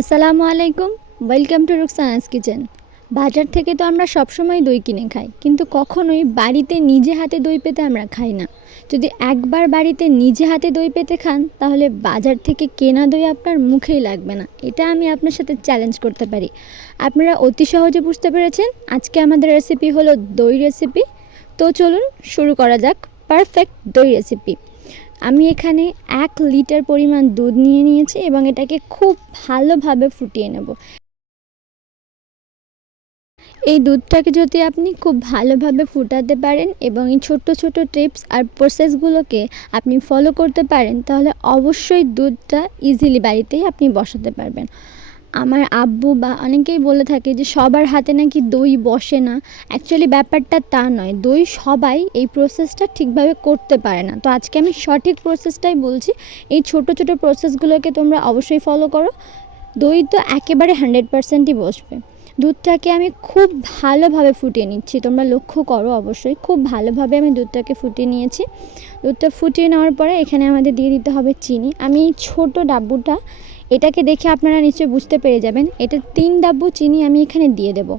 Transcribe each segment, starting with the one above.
আসসালামু আলাইকুম, welcome to রুকসানাস kitchen. বাজার থেকে তো আমরা সবসময় দই কিনে খাই, কিন্তু কখনোই বাড়িতে নিজে হাতে দই পেতে আমরা খাই না। যদি একবার বাড়িতে নিজে হাতে দই পেতে খান, তাহলে বাজার থেকে কেনা দই আপনার মুখেই লাগবে না। এটা আমি আপনার সাথে চ্যালেঞ্জ করতে পারি। আপনারা অতি সহজে বুঝতে পেরেছেন আজকে আমাদের রেসিপি হলো দই রেসিপি। তো চলুন শুরু করা যাক পারফেক্ট দই রেসিপি। আমি এখানে 1 লিটার পরিমাণ দুধ নিয়ে নিয়েছি এবং এটাকে খুব ভালোভাবে ফুটিয়ে নেব। এই দুধটাকে যদি আপনি খুব ভালোভাবে ফুটাতে পারেন এবং এই ছোট্ট ছোট্ট টিপস আর প্রসেসগুলোকে আপনি ফলো করতে পারেন, তাহলে অবশ্যই দুধটা ইজিলি বাড়িতেই আপনি বসাতে পারবেন। আমার আব্বু বা অনেকেই বলে থাকে যে সবার হাতে নাকি দই বসে না। অ্যাকচুয়ালি ব্যাপারটা তা নয়, দই সবাই এই প্রসেসটা ঠিকভাবে করতে পারে না। তো আজকে আমি সঠিক প্রসেসটাই বলছি। এই ছোট ছোট প্রসেসগুলোকে তোমরা অবশ্যই ফলো করো, দই তো একেবারে 100%ই বসবে। দুধটাকে আমি খুব ভালোভাবে ফুটিয়ে নিচ্ছি, তোমরা লক্ষ্য করো অবশ্যই। খুব ভালোভাবে আমি দুধটাকে ফুটিয়ে নিয়েছি। দুধটা ফুটিয়ে নেওয়ার পরে এখানে আমাদের দিয়ে দিতে হবে চিনি। আমি এই ছোটো ডাব্বুটা, এটাকে দেখে আপনারা নিশ্চয়ই বুঝতে পেরে যাবেন, এটা 3 ডাব্বু চিনি আমি এখানে দিয়ে দেব।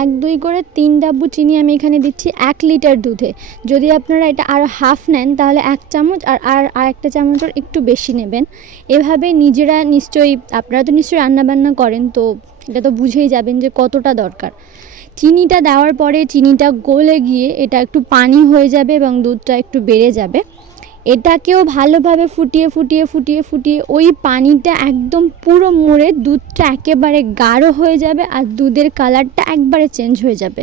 1-2 করে 3 ডাব্বু চিনি আমি এখানে দিচ্ছি 1 লিটার দুধে। যদি আপনারা এটা আরও হাফ নেন, তাহলে 1 চামচ আর একটা চামচের একটু বেশি নেবেন। এভাবে নিজেরা নিশ্চয়ই, আপনারা তো নিশ্চয়ই রান্নাবান্না করেন, তো এটা তো বুঝেই যাবেন যে কতটা দরকার। চিনিটা দেওয়ার পরে চিনিটা গলে গিয়ে এটা একটু পানি হয়ে যাবে এবং দুধটা একটু বেড়ে যাবে। এটাকেও ভালোভাবে ফুটিয়ে ফুটিয়ে ফুটিয়ে ফুটিয়ে ওই পানিটা একদম পুরো মরে দুধটা একেবারে গাঢ় হয়ে যাবে আর দুধের কালারটা একবারে চেঞ্জ হয়ে যাবে।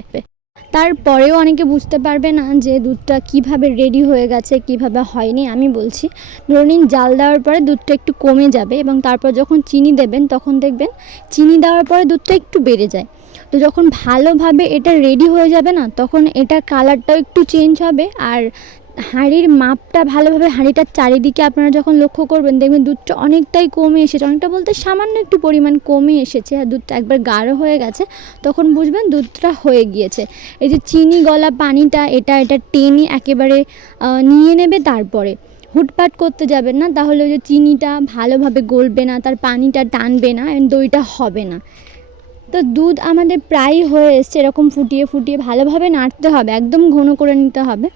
তারপরেও অনেকে বুঝতে পারবে না যে দুধটা কিভাবে রেডি হয়ে গেছে, কিভাবে হয়নি। আমি বলছি, ধরে নিন জাল দেওয়ার পরে দুধটা একটু কমে যাবে এবং তারপর যখন চিনি দেবেন তখন দেখবেন চিনি দেওয়ার পরে দুধটা একটু বেড়ে যায়। তো যখন ভালোভাবে এটা রেডি হয়ে যাবে না, তখন এটার কালারটাও একটু চেঞ্জ হবে। আর হাঁড়ির মাপটা ভালোভাবে, হাঁড়িটার চারিদিকে আপনারা যখন লক্ষ্য করবেন, দেখবেন দুধটা অনেকটাই কমে এসেছে। অনেকটা বলতে সামান্য একটু পরিমাণ কমে এসেছে আর দুধটা একবার গাঢ় হয়ে গেছে, তখন বুঝবেন দুধটা হয়ে গিয়েছে। এই যে চিনি গলা পানিটা, এটা টেনে একেবারে নিয়ে নেবে। তারপরে হুটপাট করতে যাবেন না, তাহলে ওই যে চিনিটা ভালোভাবে গলবে না, তার পানিটা টানবে না, দইটা হবে না। তো দুধ আমাদের প্রায় হয়ে এসছে। এরকম ফুটিয়ে ফুটিয়ে ভালোভাবে নাড়তে হবে, একদম ঘন করে নিতে হবে।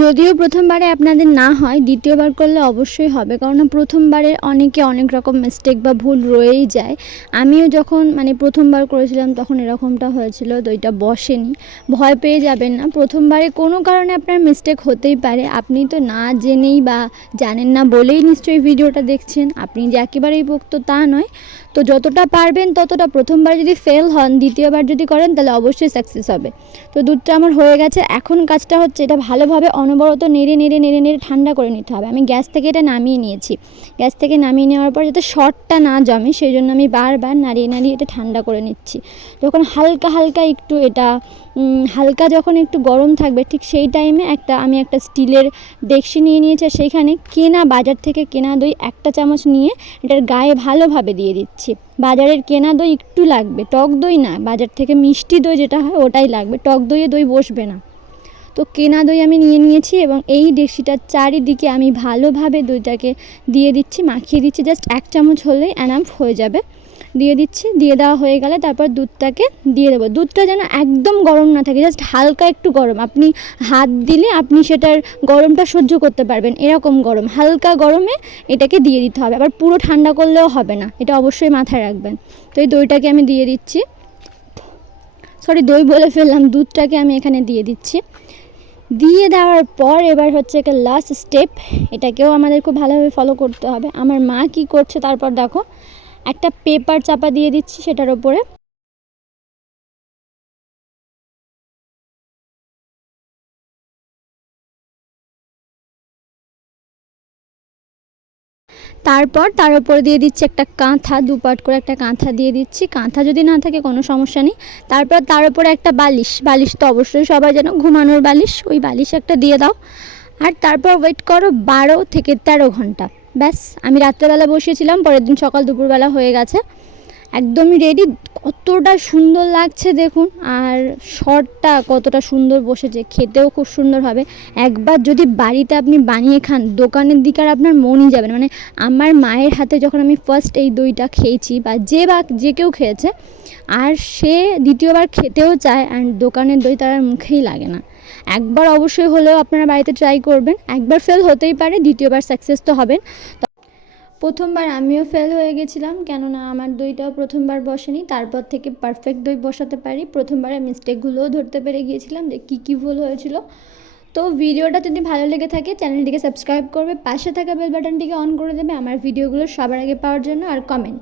যদিও প্রথমবারে আপনাদের না হয়, দ্বিতীয়বার করলে অবশ্যই হবে, কারণ প্রথমবারে অনেকে অনেক রকম মিস্টেক বা ভুল রয়েই যায়। আমিও যখন প্রথমবার করেছিলাম তখন এরকমটা হয়েছিল, দইটা বসেনি। ভয় পেয়ে যাবেন না, প্রথমবারে কোনো কারণে আপনার মিস্টেক হতেই পারে। আপনি তো না জেনেই বা জানেন না বলেই নিশ্চয়ই ভিডিওটা দেখছেন, আপনি যে একেবারেই পোক্ত তা নয়। তো যতটা পারবেন ততটা, প্রথমবার যদি ফেল হন, দ্বিতীয়বার যদি করেন তাহলে অবশ্যই সাকসেস হবে। তো দুধটা আমার হয়ে গেছে। এখন কাজটা হচ্ছে এটা ভালোভাবে অনবরত নেড়ে নেড়ে নেড়ে নেড়ে ঠান্ডা করে নিতে হবে। আমি গ্যাস থেকে এটা নামিয়ে নিয়েছি। গ্যাস থেকে নামিয়ে নেওয়ার পর যাতে শর্টটা না জমে, সেই জন্য আমি বারবার নাড়িয়ে নাড়িয়ে এটা ঠান্ডা করে নিচ্ছি। যখন হালকা হালকা একটু এটা হালকা যখন একটু গরম থাকবে, ঠিক সেই টাইমে আমি একটা স্টিলের ডেকচি নিয়ে নিয়েছি। সেইখানে বাজার থেকে কেনা দই 1 চামচ নিয়ে এটার গায়ে ভালোভাবে দিয়ে দিচ্ছি। বাজারের কেনা দই একটু লাগবে, টক দই না, বাজার থেকে মিষ্টি দই যেটা হয় ওটাই লাগবে, টক দইয়ে দই বসবে না। তো কেনা দই আমি নিয়ে নিয়েছি এবং এই ডেকচিটার চারিদিকে আমি ভালোভাবে দইটাকে দিয়ে দিচ্ছি, মাখিয়ে দিচ্ছি। জাস্ট 1 চামচ হলেই এনাফ হয়ে যাবে। দিয়ে দিচ্ছি, দিয়ে দেওয়া হয়ে গেলে তারপর দুধটাকে দিয়ে দেবো। দুধটা যেন একদম গরম না থাকে, জাস্ট হালকা একটু গরম। আপনি হাত দিলে আপনি সেটার গরমটা সহ্য করতে পারবেন, এরকম গরম, হালকা গরমে এটাকে দিয়ে দিতে হবে। আবার পুরো ঠান্ডা করলেও হবে না, এটা অবশ্যই মাথায় রাখবেন। তো এই দইটাকে আমি দিয়ে দিচ্ছি, দই বলে ফেললাম, দুধটাকে আমি এখানে দিয়ে দিচ্ছি। দিয়ে দেওয়ার পর এবার হচ্ছে একটা লাস্ট স্টেপ, এটাকেও আমাদের খুব ভালোভাবে ফলো করতে হবে। আমার মা কি করছে তারপর দেখো, একটা পেপার চাপা দিয়ে দিচ্ছি সেটার ওপরে। তারপর তার উপরে দিয়ে দিচ্ছি একটা কাঁথা, 2 পার্ট করে একটা কাঁথা দিয়ে দিচ্ছি। কাঁথা যদি না থাকে কোনো সমস্যা নেই। তারপর তার উপরে একটা বালিশ তো অবশ্যই সবাই যেন ঘুমানোর বালিশ, ওই বালিশ একটা দিয়ে দাও। আর তারপর ওয়েট করো 12 থেকে 13 ঘন্টা। ব্যাস, আমি রাত্রেবেলা বসিয়েছিলাম, পরের দিন সকাল দুপুরবেলা হয়ে গেছে। একদমই রেডি। কতটা সুন্দর লাগছে দেখুন, আর শর্টটা কতটা সুন্দর বসেছে, খেতেও খুব সুন্দর হবে। একবার যদি বাড়িতে আপনি বানিয়ে খান, দোকানের দিকে আর আপনার মনই যাবে না। মানে আমার মায়ের হাতে যখন আমি ফার্স্ট এই দইটা খেয়েছি, বা যে কেউ খেয়েছে, আর সে দ্বিতীয়বার খেতেও চায়, অ্যান্ড দোকানের দই তার আর মুখেই লাগে না। একবার অবশ্যই হলেও আপনারা বাড়িতে ট্রাই করবেন। একবার ফেল হতেই পারে, দ্বিতীয়বার সাকসেস তো হবেন। প্রথমবার আমিও ফেল হয়ে গেছিলাম, কেননা আমার দইটাও প্রথমবার বসেনি। তারপর থেকে পারফেক্ট দই বসাতে পারি। প্রথমবারে মিস্টেকগুলোও ধরতে পেরে গিয়েছিলাম যে কী ভুল হয়েছিল। তো ভিডিওটা যদি ভালো লেগে থাকে চ্যানেলটিকে সাবস্ক্রাইব করবে, পাশে থাকা বেল বাটনটিকে অন করে দেবে আমার ভিডিওগুলো সবার আগে পাওয়ার জন্য, আর কমেন্ট